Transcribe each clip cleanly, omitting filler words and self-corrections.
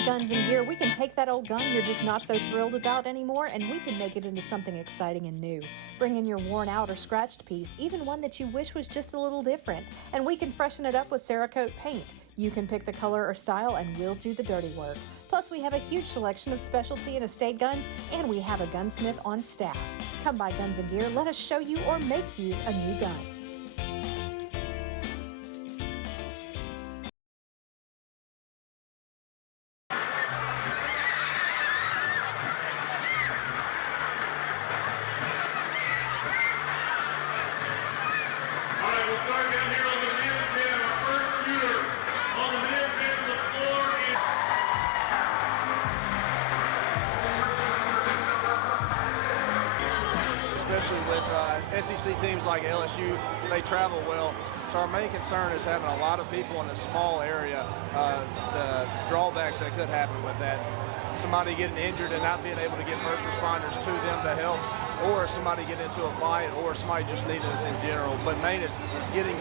At Guns and Gear, we can take that old gun you're just not so thrilled about anymore, and we can make it into something exciting and new. Bring in your worn out or scratched piece, even one that you wish was just a little different, and we can freshen it up with Cerakote paint. You can pick the color or style, and we'll do the dirty work. Plus, we have a huge selection of specialty and estate guns, and we have a gunsmith on staff. Come by Guns and Gear, let us show you or make you a new gun. Especially with SEC teams like LSU, they travel well. So our main concern is having a lot of people in a small area, the drawbacks that could happen with that. Somebody getting injured and not being able to get first responders to them to help, or somebody getting into a fight, or somebody just needing us in general. But main is getting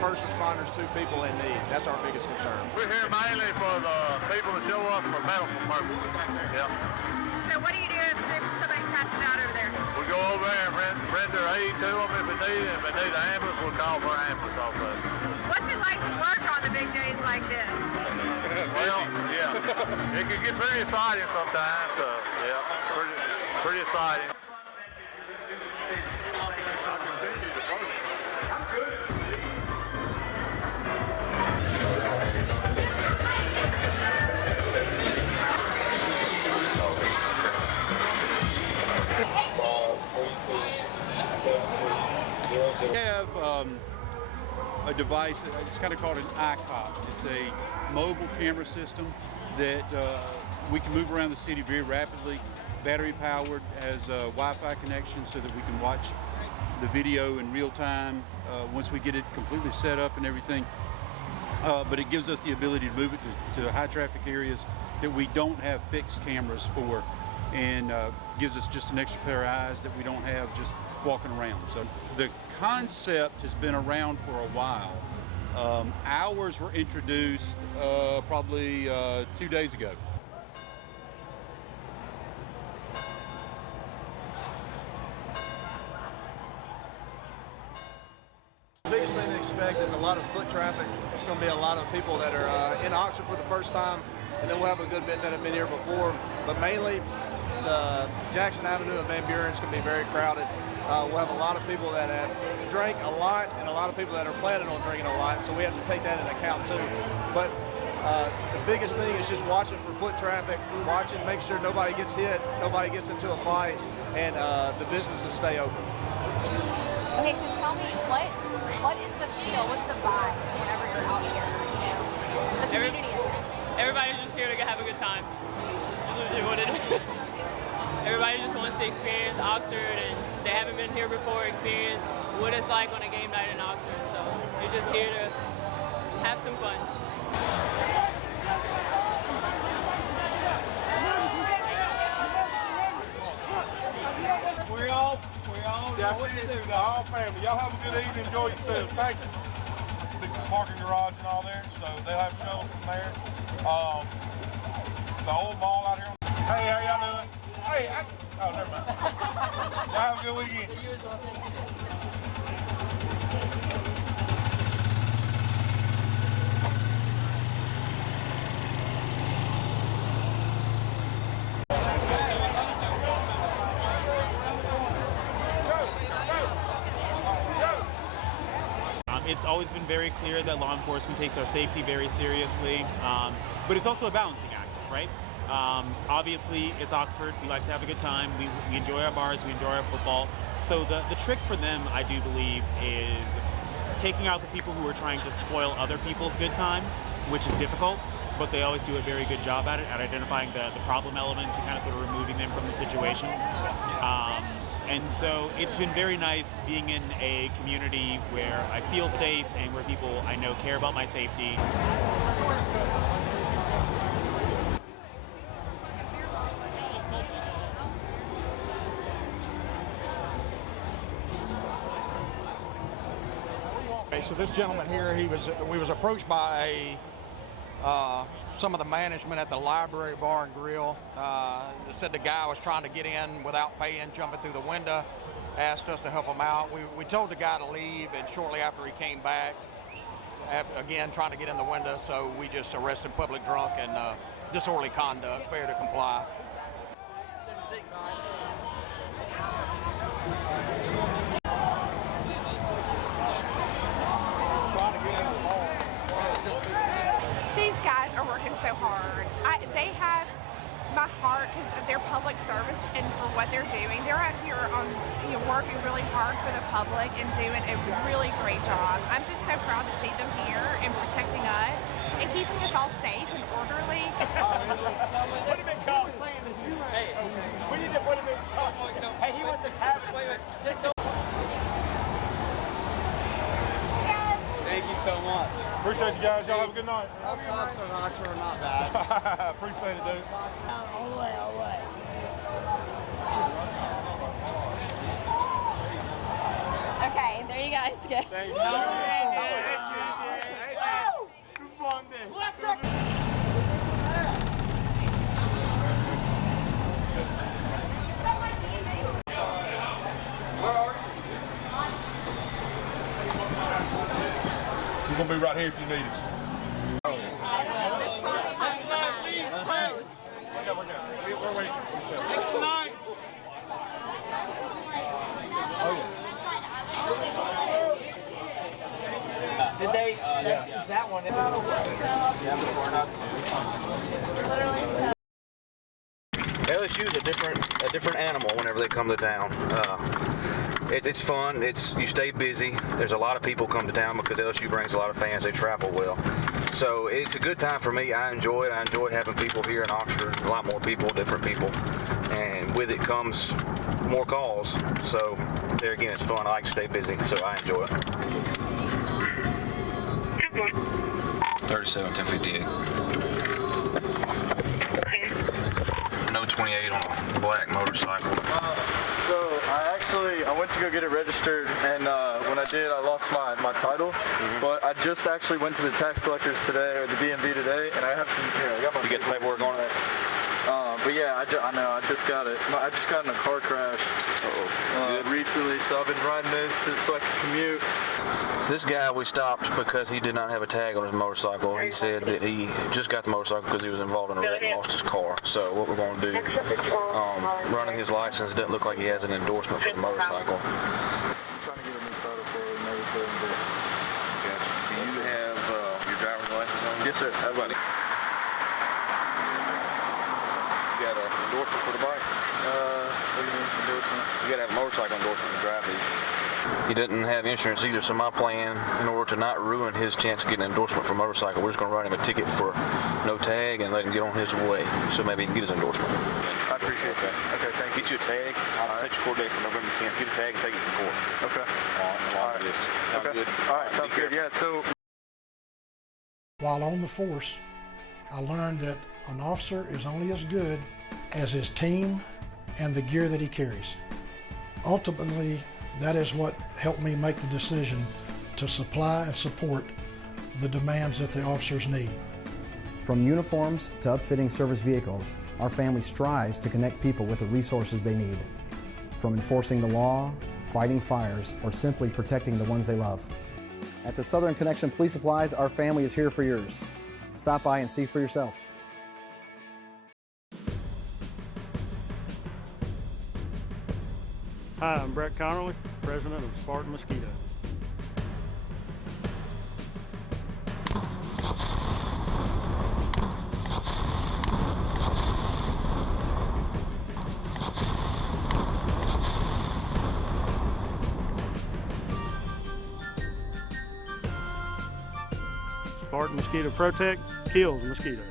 first responders to people in need. That's our biggest concern. We're here mainly for the people to show up for medical purposes. Yeah. So what do you do if somebody passes out over there? We go over there and render aid to them if we need it. If they need an ambulance, we'll call for an ambulance also. What's it like to work on the big days like this? Well, yeah, it can get pretty exciting sometimes. Yeah, pretty exciting. We have a device, it's kind of called an iCop. It's a mobile camera system that we can move around the city very rapidly, battery powered, has a Wi-Fi connection so that we can watch the video in real time once we get it completely set up and everything. But it gives us the ability to move it to high traffic areas that we don't have fixed cameras for, and gives us just an extra pair of eyes that we don't have just walking around. So the concept has been around for a while. Ours were introduced probably 2 days ago. The biggest thing to expect is a lot of foot traffic. It's going to be a lot of people that are in Oxford for the first time, and then we'll have a good bit that have been here before. But mainly, the Jackson Avenue and Van Buren is going to be very crowded. We'll have a lot of people that have drank a lot and a lot of people that are planning on drinking a lot, so we have to take that into account too. But the biggest thing is just watching for foot traffic, make sure nobody gets hit, nobody gets into a fight, and the businesses stay open. Okay, so tell me, what is the feel? What's the vibe whenever you're out here? You know, the community of this. Everybody's just here to have a good time. That's literally what it is. Everybody just wants to experience Oxford, and they haven't been here before, experience what it's like on a game night in Oxford. So they're just here to have some fun. We all know what to do. All family. Y'all have a good evening. Enjoy yourselves. Thank you. Big parking garage and all there, so they'll have shows from there. The old mall out here. Hey, how y'all doing? Hey, oh, never mind. Y'all have a good weekend. It's always been very clear that law enforcement takes our safety very seriously, but it's also a balancing act, right? Obviously, it's Oxford. We like to have a good time. We enjoy our bars. We enjoy our football. So the trick for them, I do believe, is taking out the people who are trying to spoil other people's good time, which is difficult, but they always do a very good job at it, at identifying the problem elements and kind of sort of removing them from the situation. And so it's been very nice being in a community where I feel safe and where people I know care about my safety. Okay, so this gentleman here, we was approached by some of the management at the Library Bar and Grill. They said the guy was trying to get in without paying, jumping through the window, asked us to help him out. We told the guy to leave, and shortly after he came back, again trying to get in the window, so we just arrested public drunk and disorderly conduct, failure to comply. These guys are working so hard. They have my heart because of their public service and for what they're doing. They're out here working really hard for the public and doing a really great job. I'm just so proud to see them here and protecting us and keeping us all safe and orderly. Put him in cuffs. Hey, we need to put him in cuffs. Hey, he wants a cabin. Just don't. Thank you so much. Appreciate you guys. Y'all have a good night. Our cops in Oxford are not bad. Appreciate it, dude. All the way, all the way. Okay, there you guys go. Thank you. Woo! We're going to be right here if you need us. We're waiting. Next tonight. Did they? That one. LSU is a different animal whenever they come to town. It's fun. You stay busy. There's a lot of people come to town because LSU brings a lot of fans. They travel well. So it's a good time for me. I enjoy it. I enjoy having people here in Oxford, a lot more people, different people. And with it comes more calls. So there again, it's fun. I like to stay busy, so I enjoy it. 37, 1058. No 28 on a black motorcycle. I went to go get it registered, and when I did, I lost my title. But I just actually went to the tax collectors today, or the DMV today, and I have some. Here, I got my. You get the paperwork on it? But yeah, I know. I just got it. I just got in a car crash recently, so I've been riding this so I can commute. This guy we stopped because he did not have a tag on his motorcycle. He said that he just got the motorcycle because he was involved in a wreck and lost his car. So what we're going to do, running his license doesn't look like he has an endorsement for the motorcycle. I'm trying to get a new title for it and everything. Do you have your driver's license on? Yes, sir. Everybody. You got an endorsement for the bike? What do you mean endorsement? You got to have a motorcycle endorsement to drive these. He didn't have insurance either, so my plan, in order to not ruin his chance of getting an endorsement for a motorcycle, we're just going to write him a ticket for no tag and let him get on his way, so maybe he can get his endorsement. I appreciate that. Okay, thank you. Get you a tag. I'll set your court date for November 10th. Get a tag and take it to court. Okay. All right. Sounds good. All right, sounds good. Yeah, so. While on the force, I learned that an officer is only as good as his team and the gear that he carries. Ultimately, that is what helped me make the decision to supply and support the demands that the officers need. From uniforms to upfitting service vehicles, our family strives to connect people with the resources they need. From enforcing the law, fighting fires, or simply protecting the ones they love. At the Southern Connection Police Supplies, our family is here for yours. Stop by and see for yourself. Hi, I'm Brett Connerly, president of Spartan Mosquito. Spartan Mosquito Protect kills mosquitoes.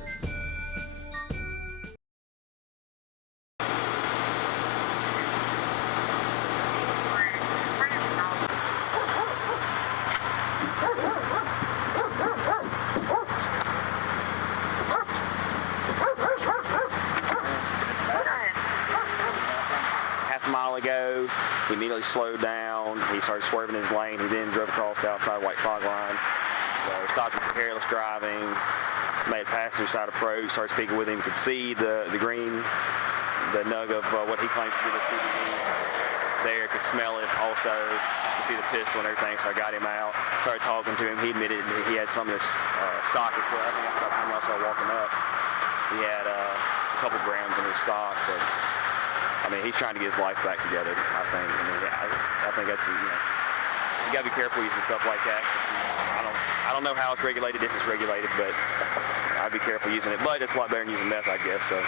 Ago, he immediately slowed down. He started swerving his lane. He then drove across the outside white fog line. So stopped him for careless driving. made a passenger side approach, started speaking with him, could see the green, the nug of what he claims to be the CBD there, could smell it also, could see the pistol and everything, so I got him out, started talking to him. He admitted he had some of this sock as well. I think that's about the time I started walking up. He had a couple grams in his sock, but I mean, he's trying to get his life back together, I think. I think that's, you gotta be careful using stuff like that. I don't know how it's regulated, if it's regulated, but I'd be careful using it. But it's a lot better than using meth, I guess, so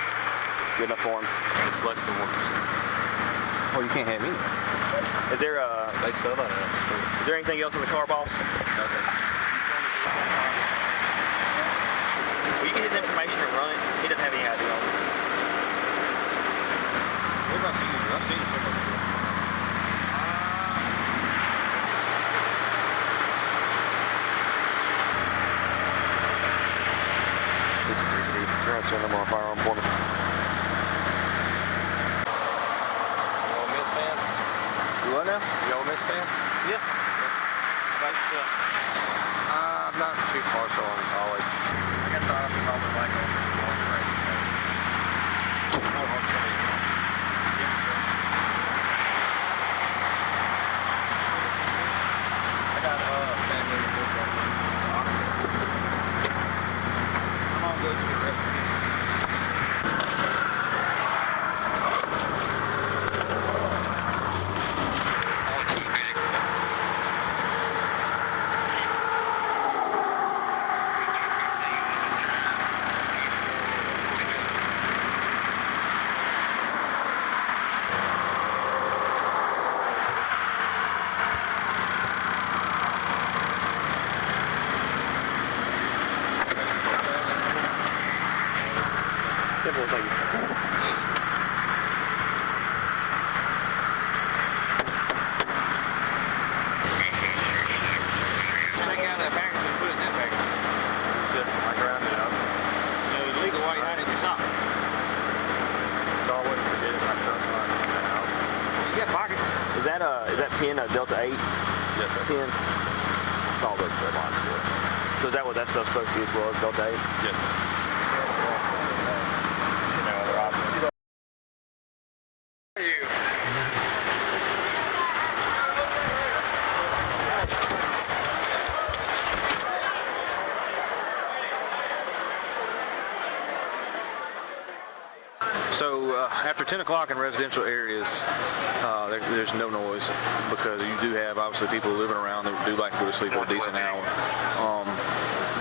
good enough for him. It's less than 1%. Well, you can't have any. Is there They sell that at the store. Is there anything else in the car, boss? Nothing. Will you get his information and run it? He doesn't have any ID on it. Where have I seen you? I've seen you somewhere before. Try to swing them on a firearm for me. What now? You Ole Miss fan? Yeah. I'm not too partial on college. I guess I probably like Ole Miss more than I got family in football. I'm on good for the rest of the game. Simple, thank you. Take out that package and put it in that package. Just like around it up. It's illegal while you had it in your sock. So I wouldn't forget it in my truck when I come out. You got pockets. Is that pin a Delta 8? Yes, sir. Pin? I saw those red lines for it. So is that what that stuff's supposed to be as well as Delta 8? Yes, sir. So after 10 o'clock in residential areas, there's no noise because you do have obviously people living around that do like to go to sleep at a decent hour.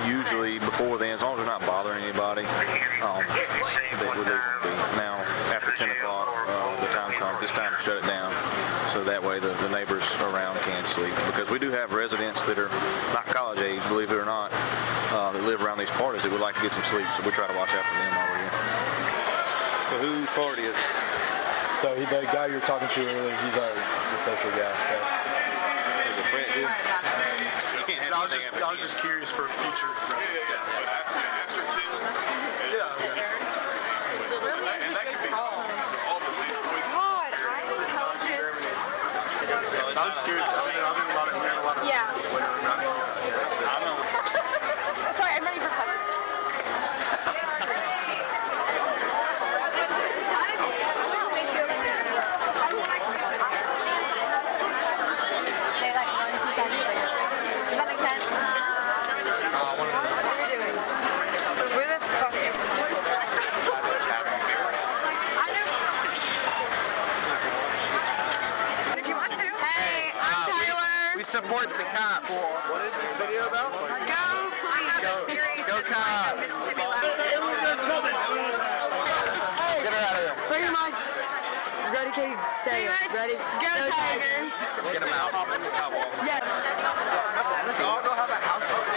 Usually before then, as long as they're not bothering anybody, they would leave them be. Now after 10 o'clock, the time comes, it's time to shut it down. So that way the neighbors around can sleep, because we do have residents that are not college age, believe it or not, that live around these parties that would like to get some sleep. So we try to watch out for them over here. So whose party is it? So the guy you were talking to earlier, he's the social guy. So. The friend dude? You can't have I was just curious for future. I was just curious. I mean, hearing a lot of Yeah. I know. Sorry, I'm ready for cover. They like 1-2 seconds later. Does that make sense? What are we doing? Where the fuck is if you want to. Hey, I'm Tyler. We support the cops. What is this video about? Go, please. Go cops. Get her out of here. Pretty much. Ready, Katie? Say it. Ready? Go Tigers. Get them out. Yeah. Let's all go have a house party.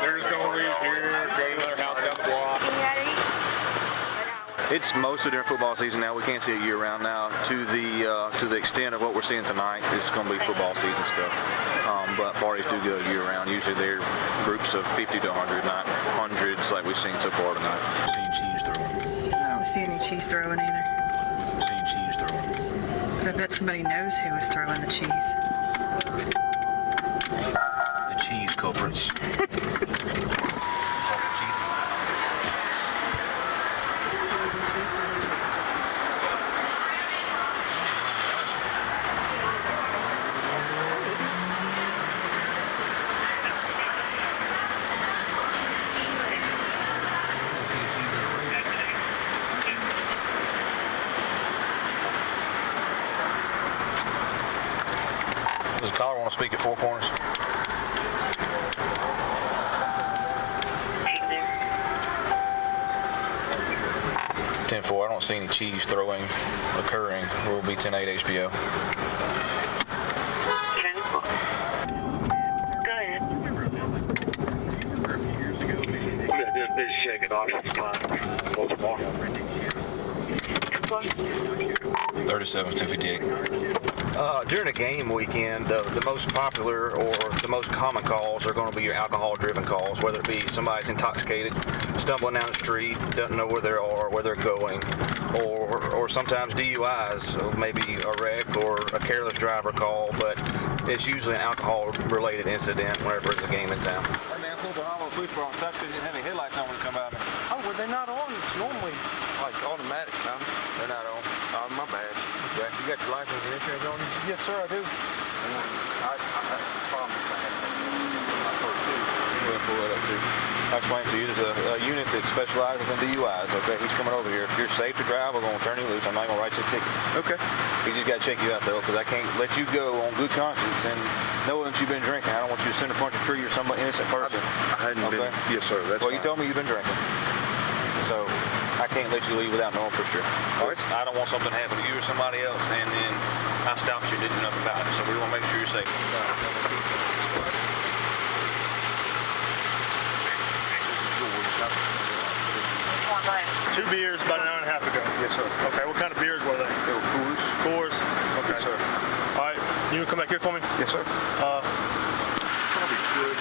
They're just gonna leave here, go to their house down the block. It's mostly during football season now. We can't see it year round now. To the extent of what we're seeing tonight, it's going to be football season stuff. but parties do go year-round. Usually they're groups of 50 to 100, not hundreds like we've seen so far tonight. We've seen cheese throwing. I don't see any cheese throwing either. We've seen cheese throwing. But I bet somebody knows who was throwing the cheese. The cheese culprits. Does the caller want to speak at Four Corners? 10-4, I don't see any cheese throwing occurring. We'll be 10-8 HBO. Go ahead. 37-258. During a game weekend, the most popular or the most common calls are going to be your alcohol-driven calls, whether it be somebody's intoxicated, stumbling down the street, doesn't know where they are, where they're going, or sometimes DUIs, maybe a wreck or a careless driver call, but it's usually an alcohol-related incident whenever there's a game in town. Hey man, I pulled the Hollow police car on top because you didn't have any headlights on when you come out. Oh, were they not on? It's normally like automatic, man. They're not on. Oh, my bad. Okay. You got your license and insurance on you? Yes, sir, I do. I have problems. We'll pull that up too. I'll explain to you. There's a unit that specializes in DUIs. Okay, he's coming over here. If you're safe to drive, we're going to turn you loose. I'm not going to write you a ticket. Okay. He just got to check you out though, because I can't let you go on good conscience and knowing that you've been drinking. I don't want you to send a punch a tree or some innocent person. I hadn't been. Yes, sir. That's well, fine. you told me you've been drinking, so I can't let you leave without knowing for sure. All right. I don't want something to happen to you or somebody else, and then I stopped you and didn't do nothing about it. So we want to make sure you're safe. Two beers about an hour and a half ago. Yes, sir. Okay, what kind of beers were they? They were Coors. Coors? Okay. Yes, sir. All right, you want to come back here for me? Yes, sir. Probably good.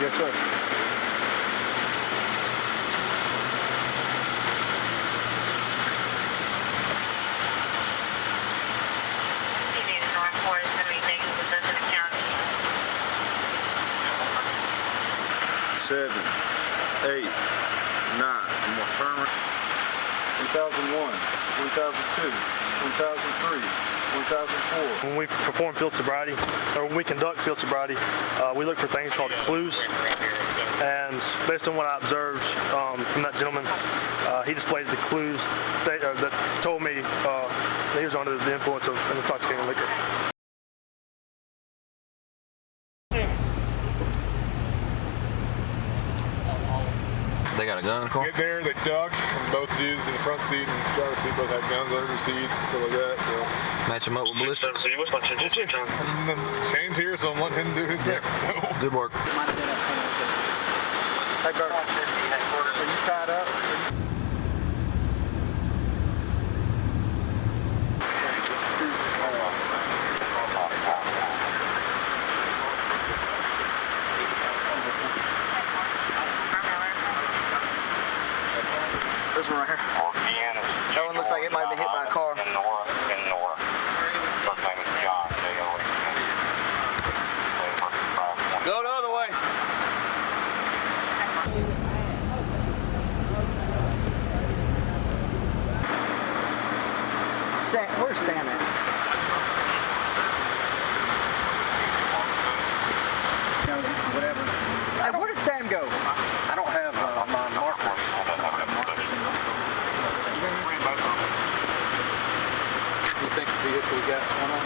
Yes, sir. Seven, 8, 9. I'm gonna turn around. 2001, 2002, 2003, 2004. When we perform field sobriety, or when we conduct field sobriety, we look for things called clues. And based on what I observed from that gentleman, he displayed the clues that told me that he was under the influence of an intoxicating liquor. They got a gun in the car? Get there, they dug, and both dudes in the front seat and driver's seat both had guns under their seats and stuff like that, so. Match him up with ballistics. Shane's here, so I'm letting him do his thing, so. Good work. Hey, Bert. Are you tied up? This one right here. That one looks like it might have been hit by a car. Go the other way. Sam, where's Sam at? Whatever. Hey, where did Sam go? I don't have my marker. You think the vehicle we got one on?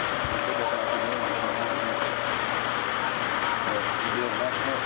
You did match up.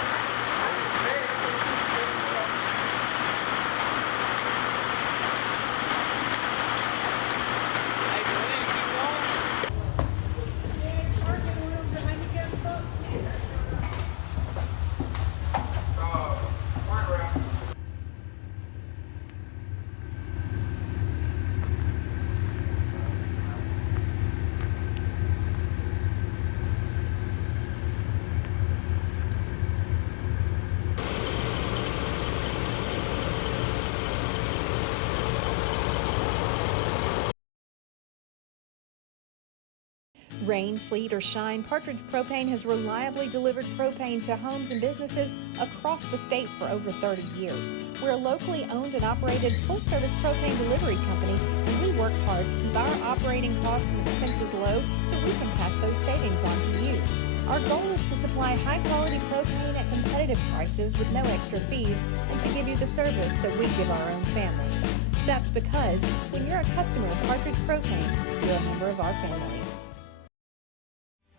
Rain, sleet, or shine, Partridge Propane has reliably delivered propane to homes and businesses across the state for over 30 years. We're a locally owned and operated full-service propane delivery company, and we work hard to keep our operating costs and expenses low so we can pass those savings on to you. Our goal is to supply high-quality propane at competitive prices with no extra fees and to give you the service that we give our own families. That's because when you're a customer of Partridge Propane, you're a member of our family.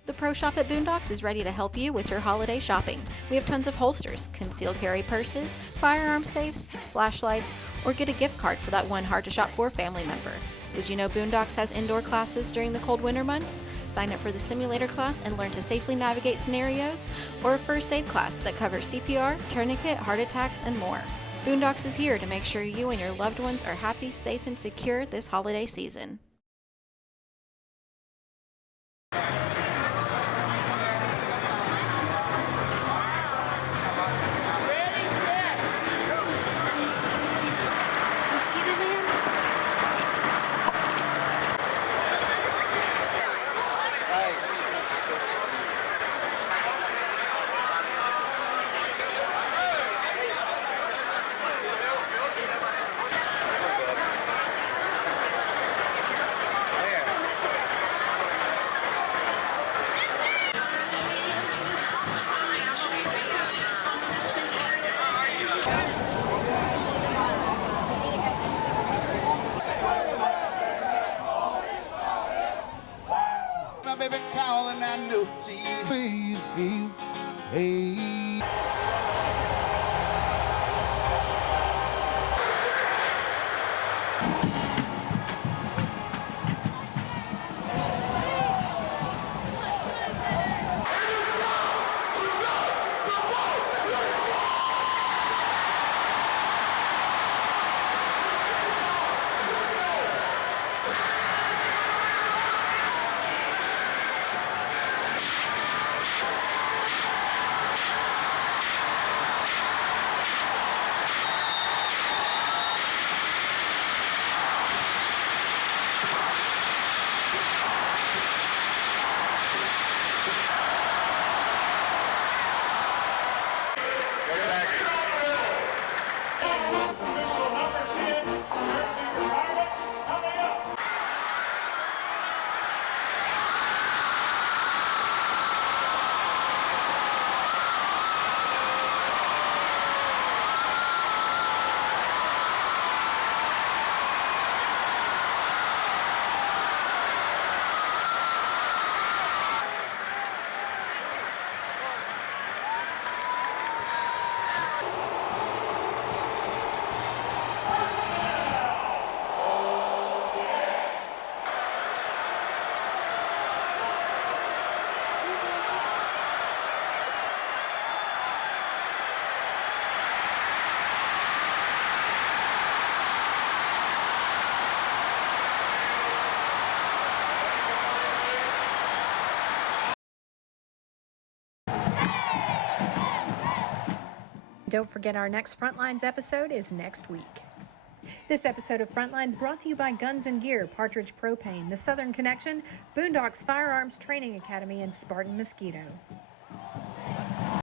The Pro Shop at Boondocks is ready to help you with your holiday shopping. We have tons of holsters, concealed carry purses, firearm safes, flashlights, or get a gift card for that one hard to shop for family member. Did you know Boondocks has indoor classes during the cold winter months? Sign up for the simulator class and learn to safely navigate scenarios, or a first aid class that covers CPR, tourniquet, heart attacks, and more. Boondocks is here to make sure you and your loved ones are happy, safe, and secure this holiday season. My baby calling, I know she's feel, hey. Don't forget our next Frontlines episode is next week. This episode of Frontlines brought to you by Guns and Gear, Partridge Propane, The Southern Connection, Boondocks Firearms Training Academy, and Spartan Mosquito.